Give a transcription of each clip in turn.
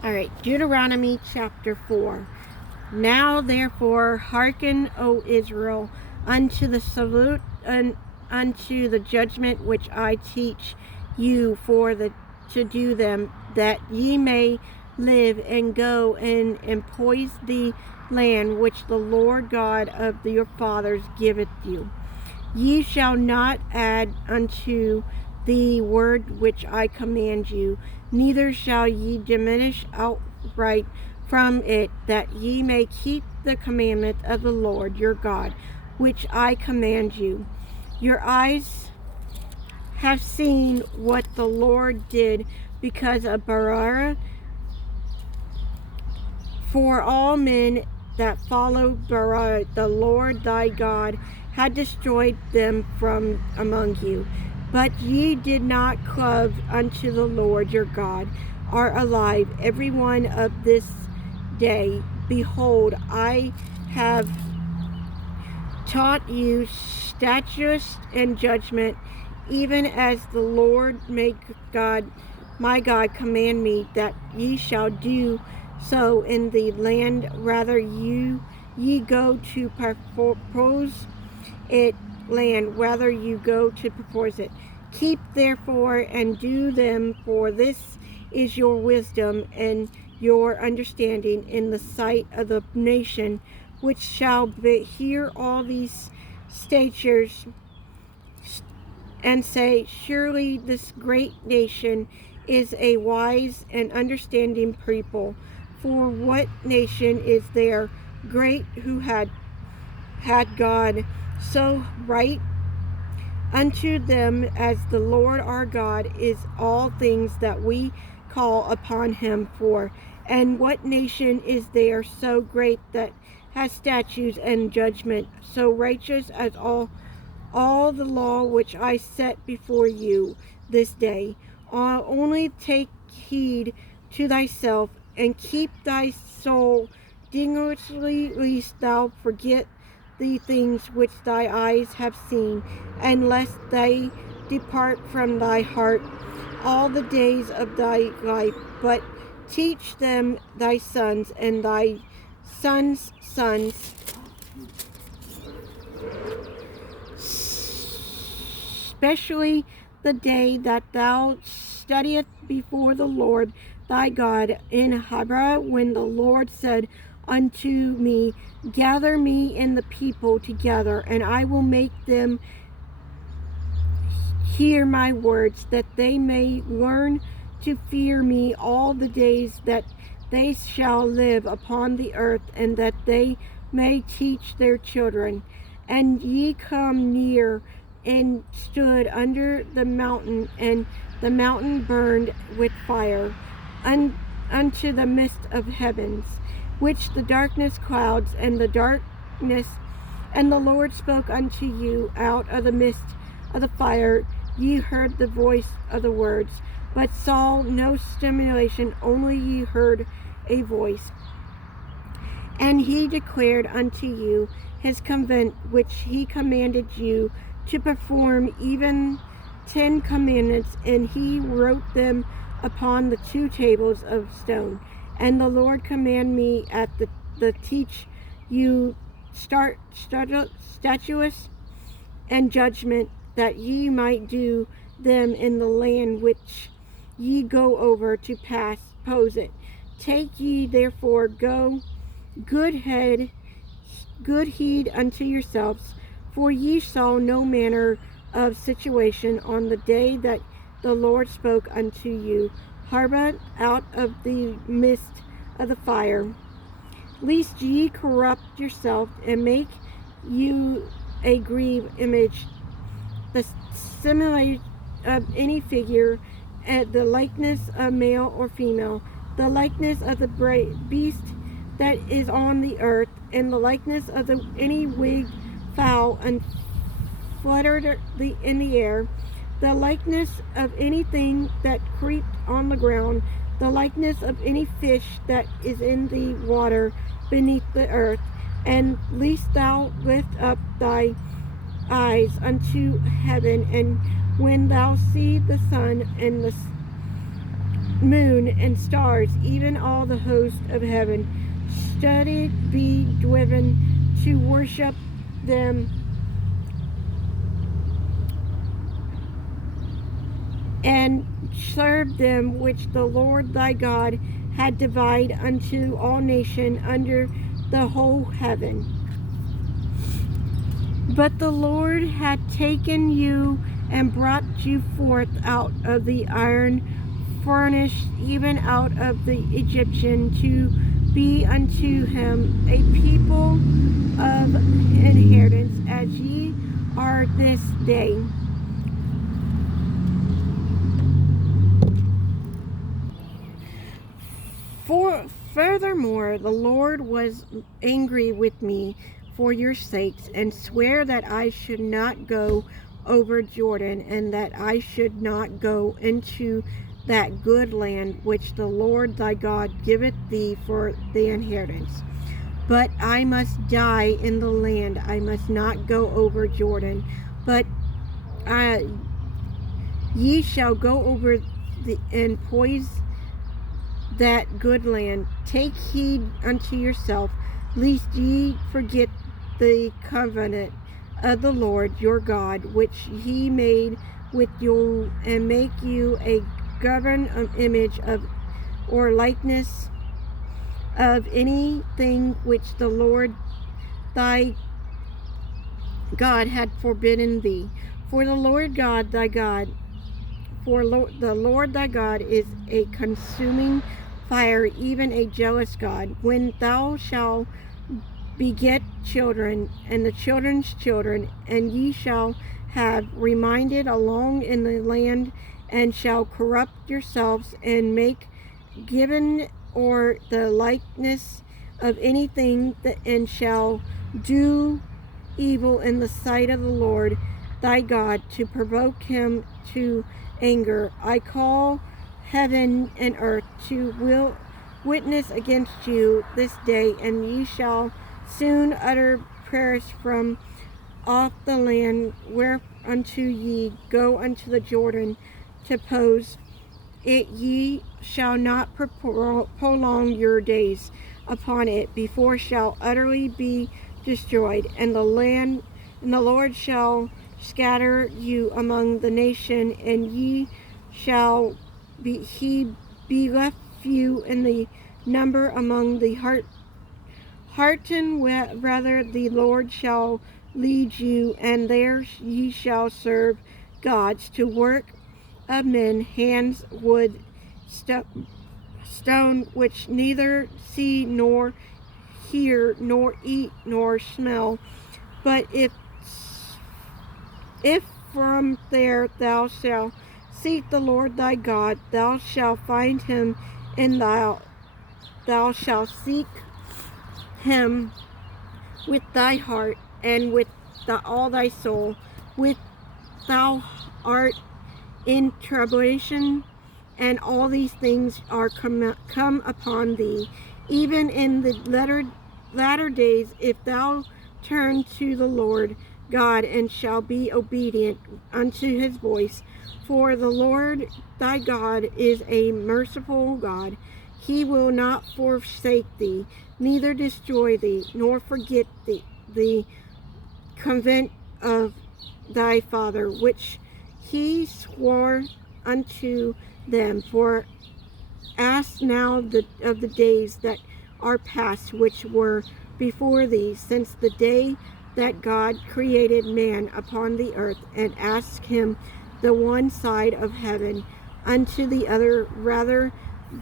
All right, Deuteronomy chapter 4. Now therefore hearken, O Israel, unto the salute and unto the judgment which I teach you to do them, that ye may live and go and possess the land which the Lord God of your fathers giveth you. Ye shall not add unto the word which I command you, neither shall ye diminish outright from it, that ye may keep the commandment of the Lord your God, which I command you. Your eyes have seen what the Lord did because of Barara, for all men that followed Barara, the Lord thy God had destroyed them from among you. But ye did not cleave unto the Lord your God, are alive, every one of this day. Behold, I have taught you statutes and judgment, even as the Lord my God command me, that ye shall do so in the land rather ye go to propose it land, whether you go to propose it. Keep therefore and do them, for this is your wisdom and your understanding in the sight of the nation, which shall hear all these statutes and say, surely this great nation is a wise and understanding people. For what nation is there great who had God so right unto them as the Lord our God is all things that we call upon him for? And what nation is there so great that has statutes and judgment so righteous as all the law which I set before you this day? Only take heed to thyself and keep thy soul diligently, lest thou forget the things which thy eyes have seen, and lest they depart from thy heart all the days of thy life. But teach them thy sons and thy sons' sons, especially the day that thou studiest before the Lord thy God in Horeb, when the Lord said unto me, gather me and the people together, and I will make them hear my words, that they may learn to fear me all the days that they shall live upon the earth, and that they may teach their children. And ye come near and stood under the mountain, and the mountain burned with fire unto the midst of heavens, which the darkness clouds and the darkness. And the Lord spoke unto you out of the midst of the fire. Ye heard the voice of the words, but saw no stimulation, only ye heard a voice. And he declared unto you his covenant, which he commanded you to perform, even 10 commandments, and he wrote them upon the 2 tables of stone. And the Lord commanded me at the teach you statutes and judgment, that ye might do them in the land which ye go over to possess it. Take ye therefore good heed unto yourselves, for ye saw no manner of situation on the day that the Lord spoke unto you, Horeb, out of the midst of the fire, lest ye corrupt yourself and make you a graven image, the similitude of any figure, the likeness of male or female, the likeness of the beast that is on the earth, and the likeness of any winged fowl and fluttered in the air, the likeness of anything that creeped on the ground, the likeness of any fish that is in the water beneath the earth. And lest thou lift up thy eyes unto heaven, and when thou see the sun and moon and stars, even all the host of heaven, should be driven to worship them and serve them, which the Lord thy God had divided unto all nations under the whole heaven. But the Lord had taken you and brought you forth out of the iron furnace, even out of the Egyptian, to be unto him a people of inheritance, as ye are this day. Furthermore, the Lord was angry with me for your sakes, and sware that I should not go over Jordan, and that I should not go into that good land which the Lord thy God giveth thee for the inheritance. But I must die in the land. I must not go over Jordan, but ye shall go over and poise that good land. Take heed unto yourself, lest ye forget the covenant of the Lord your God, which he made with you, and make you a graven image of or likeness of anything which the Lord thy God had forbidden thee. For the Lord God thy God, the Lord thy God is a consuming fire, even a jealous God. When thou shalt beget children, and the children's children, and ye shall have reminded along in the land, and shall corrupt yourselves, and make given or the likeness of anything, and shall do evil in the sight of the Lord thy God, to provoke him to anger, I call heaven and earth to witness against you this day, and ye shall soon utter prayers from off the land whereunto ye go unto the Jordan to possess it. Ye shall not prolong your days upon it, before shall utterly be destroyed, and the Lord shall scatter you among the nation, and ye shall be left few in the number among the hearten rather the Lord shall lead you, and there ye shall serve gods to work of men hands, wood, stone, which neither see nor hear nor eat nor smell. But if from there thou shalt seek the Lord thy God, thou shalt find him, and thou shalt seek him with thy heart and with all thy soul, with thou art in tribulation, and all these things are come upon thee, even in the latter days, if thou turn to the Lord God, and shall be obedient unto his voice. For the Lord thy God is a merciful God. He will not forsake thee, neither destroy thee, nor forget the covenant of thy father, which he swore unto them. For ask now of the days that are past, which were before thee, since the day that God created man upon the earth, and ask him the one side of heaven unto the other, rather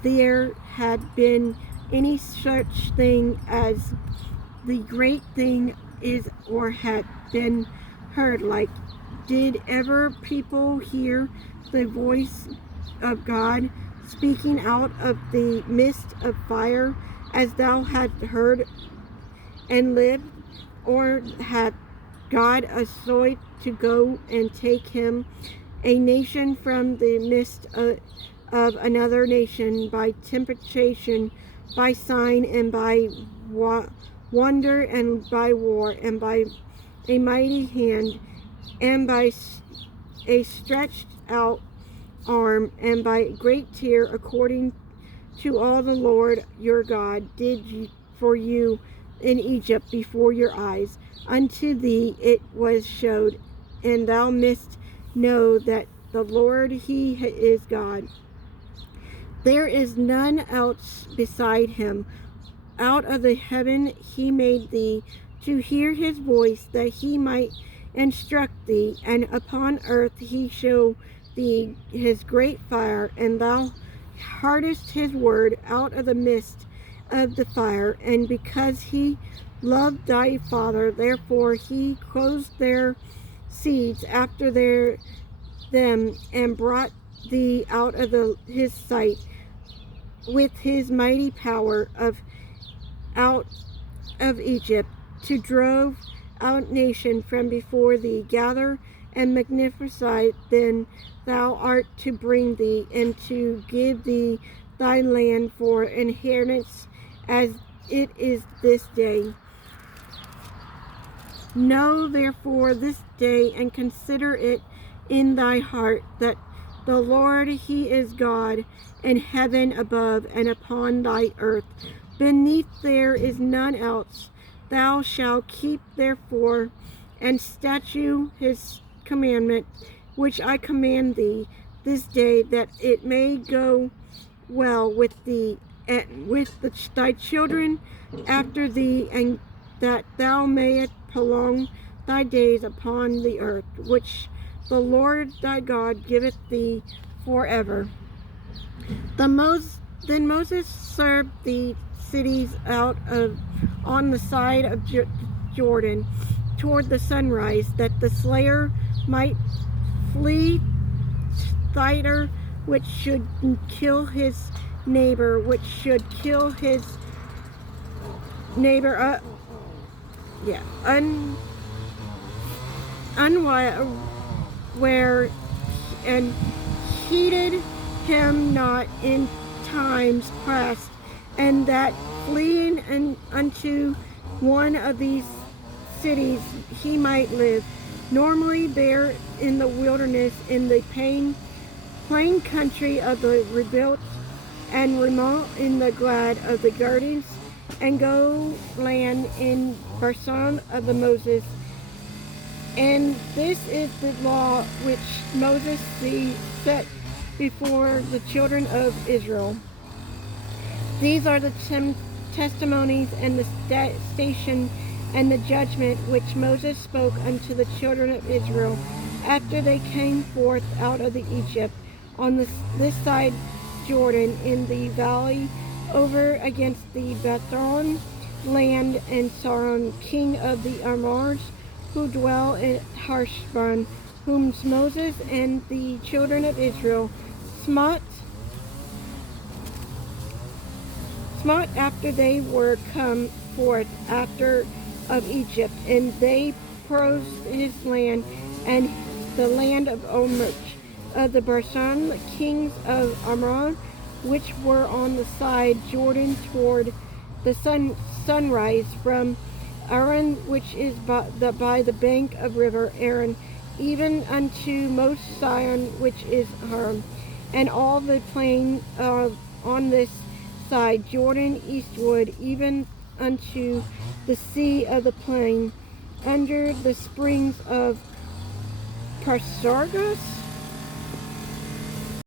there had been any such thing as the great thing is, or had been heard like. Did ever people hear the voice of God speaking out of the midst of fire, as thou hadst heard and lived? Or had God assoyed to go and take him a nation from the midst of another nation, by temptation, by sign, and by wonder, and by war, and by a mighty hand, and by a stretched out arm and by great tear, according to all the Lord your God did for you in Egypt before your eyes. Unto thee it was showed, and thou mayst know that the Lord he is God. There is none else beside him. Out of the heaven he made thee, to hear his voice, that he might instruct thee, and upon earth he showed thee his great fire, and thou heardest his word out of the midst of the fire. And because he loved thy father, therefore he closed their seeds after them, and brought thee out of his sight with his mighty power out of Egypt, to drove out nation from before thee. Gather and magnify then thou art, to bring thee and to give thee thy land for inheritance, as it is this day. Know therefore this day, and consider it in thy heart, that the Lord he is God in heaven above, and upon thy earth beneath there is none else. Thou shalt keep therefore and statute his commandment, which I command thee this day, that it may go well with thee and with thy children after thee, and that thou mayest prolong thy days upon the earth, which the Lord thy God giveth thee forever. Then Moses served the cities on the side of Jordan toward the sunrise, that the slayer might flee thither, which should kill his neighbor, unaware, and heeded him not in times past, and that fleeing unto one of these cities he might live. Normally there in the wilderness, in the plain country of the rebuilt, and remote in the glad of the gardens, and go land in Bashan of the Moses. And this is the law which Moses set before the children of Israel. These are the testimonies and the station and the judgment which Moses spoke unto the children of Israel after they came forth out of the Egypt, on this side Jordan, in the valley over against the Bethron land, and Saron king of the Amorites, who dwell in Heshbon, whom Moses and the children of Israel smote after they were come forth after of Egypt, and they prosed his land, and the land of Omrich, of the Bashan, the kings of Amram, which were on the side Jordan toward the sunrise, from Aaron, which is by the bank of river Aaron, even unto most Sion, which is Haram, and all the plain on this side Jordan eastward, even unto the sea of the plain, under the springs of Parsargus,